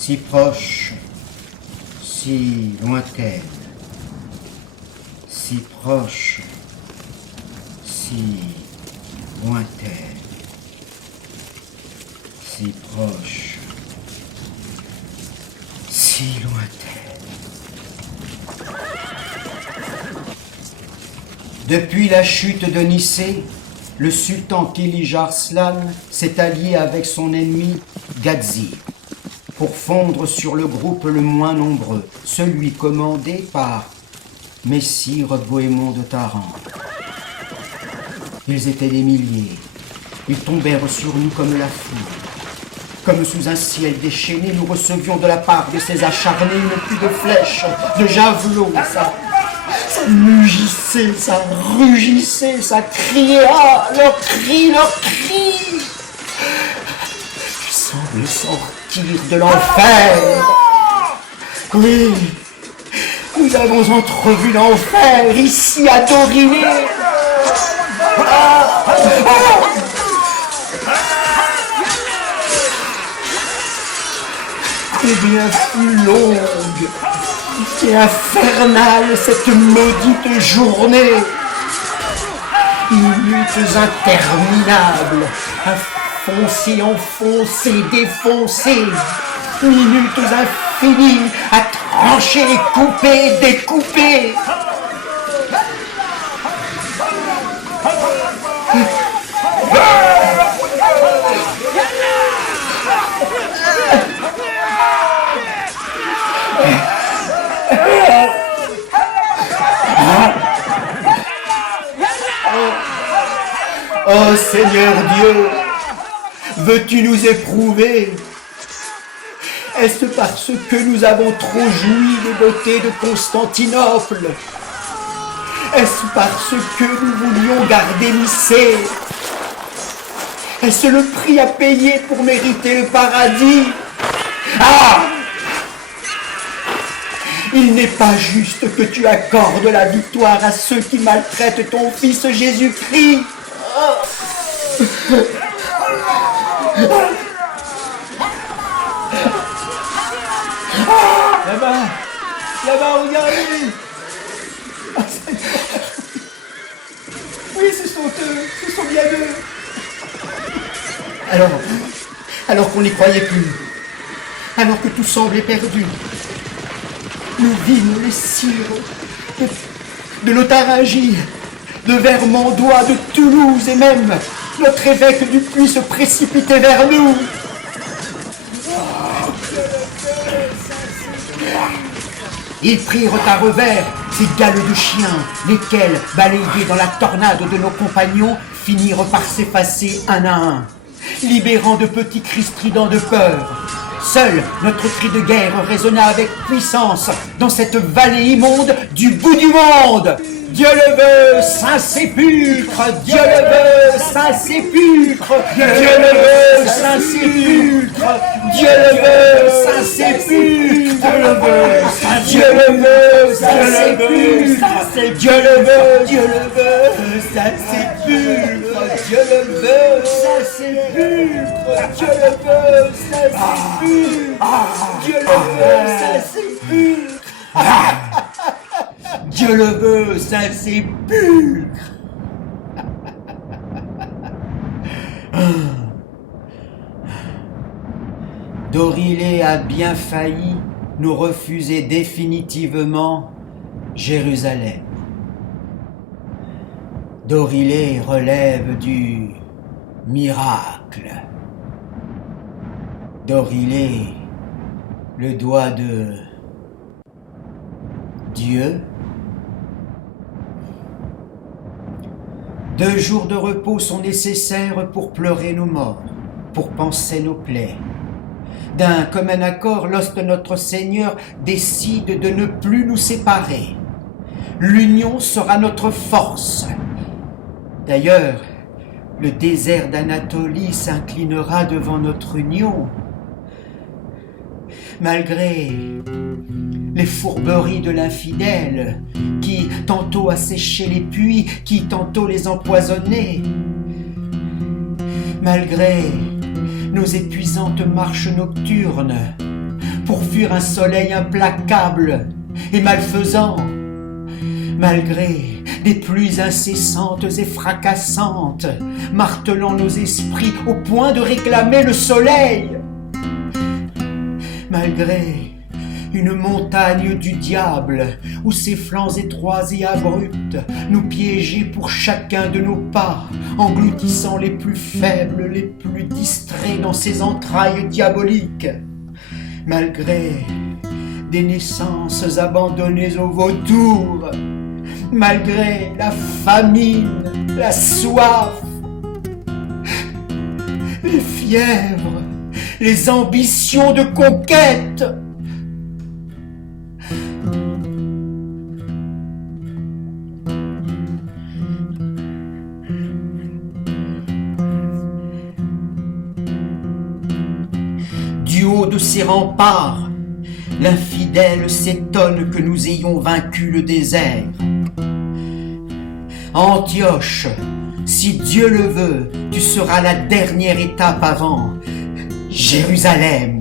si proche, si lointaine, si proche, si lointaine, si proche, si lointaine. Depuis la chute de Nicée, le sultan Kilij Arslan s'est allié avec son ennemi Gadzhi pour fondre sur le groupe le moins nombreux, celui commandé par Messire Bohémond de Tarente. Ils étaient des milliers. Ils tombèrent sur nous comme la foudre. Comme sous un ciel déchaîné, nous recevions de la part de ces acharnés une pluie de flèches, de javelots. Ça mugissait, ça rugissait, ça criait. Ah, leurs cris, leurs cris semblent sortir de l'enfer. Oui, nous avons entrevu l'enfer ici à Doryné. Combien fut longue et infernale cette maudite journée. Minutes interminables, à foncer, enfoncer, défoncer. Minutes infinies, à trancher, couper, découper. Oh Seigneur Dieu, veux-tu nous éprouver? Est-ce parce que nous avons trop joui des beautés de Constantinople? Est-ce parce que nous voulions garder Nicée? Est-ce le prix à payer pour mériter le paradis? Ah! Il n'est pas juste que tu accordes la victoire à ceux qui maltraitent ton Fils Jésus-Christ. Là-bas, regardez. Oui, ce sont bien eux. Alors qu'on n'y croyait plus, alors que tout semblait perdu, nous vîmes les cires de Lotharingie, de Vermandois, de Toulouse, et même notre évêque du Puy se précipitait vers nous. Ils prirent à revers ces galeux de chiens, lesquels, balayés dans la tornade de nos compagnons, finirent par s'effacer un à un, libérant de petits cris stridents de peur. Seul notre cri de guerre résonna avec puissance dans cette vallée immonde du bout du monde. Dieu le veut, Saint-Sépulcre, Dieu le veut, Saint-Sépulcre, Dieu le veut, Saint-Sépulcre, Dieu le veut, Saint-Sépulcre, Dieu le veut, Saint-Sépulcre, Dieu le veut, Dieu le veut, Saint-Sépulcre, Dieu le veut, Saint-Sépulcre, Dieu le veut, Saint-Sépulcre, Dieu le veut, Saint-Sépulcre. Dieu le veut, Saint-Sépulcre. Doryné a bien failli nous refuser définitivement Jérusalem. Doryné relève du miracle. Doryné, le doigt de Dieu. 2 jours de repos sont nécessaires pour pleurer nos morts, pour panser nos plaies. D'un commun accord, lorsque notre Seigneur décide de ne plus nous séparer, l'union sera notre force. D'ailleurs, le désert d'Anatolie s'inclinera devant notre union. Malgré les fourberies de l'infidèle, qui tantôt a séché les puits, qui tantôt les empoisonnait, malgré nos épuisantes marches nocturnes, pour fuir un soleil implacable et malfaisant. Malgré des pluies incessantes et fracassantes, martelant nos esprits au point de réclamer le soleil. Malgré une montagne du diable, où ses flancs étroits et abrupts nous piégeaient pour chacun de nos pas, engloutissant les plus faibles, les plus distraits dans ses entrailles diaboliques. Malgré des naissances abandonnées aux vautours, malgré la famine, la soif, les fièvres, les ambitions de conquête. Du haut de ces remparts, l'infidèle s'étonne que nous ayons vaincu le désert. Antioche, si Dieu le veut, tu seras la dernière étape avant Jérusalem.